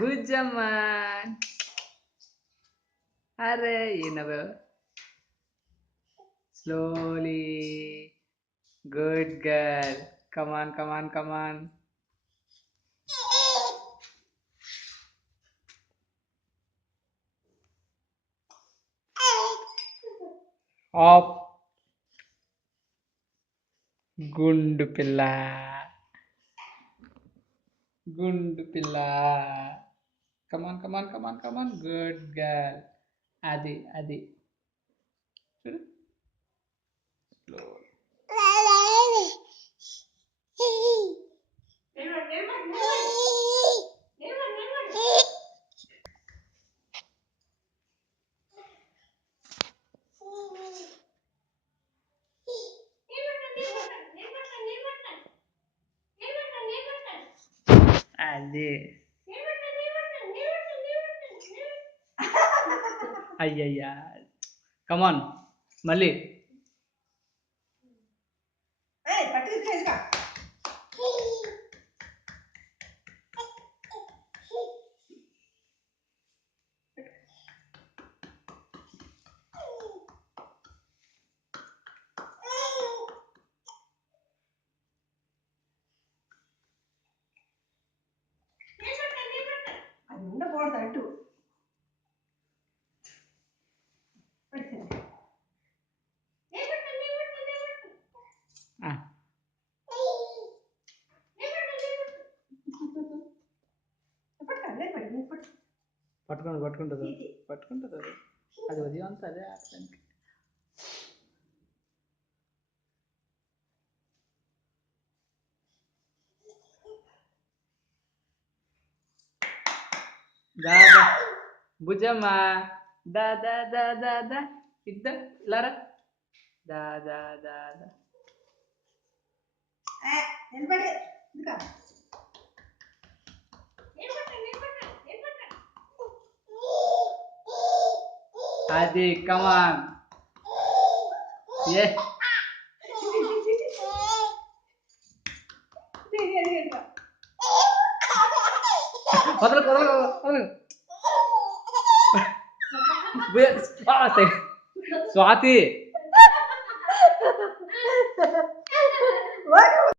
Bujaman. Are slowly. Good girl. Come on, come on, come on. Up. Gundu pilla. Gundu pilla. Come on, come on, come on, come on. Good girl. Adi. Slow. Adi. Ayyaya. Come on. Mali. పట్టుకుంటుంది అది ఉదయం అంతా అదే ఆడటానికి. దాదా భుజమ్మా దా ఇద్దరు ఇలారా దా అది కమాన్ ఏ వదలు స్వాతి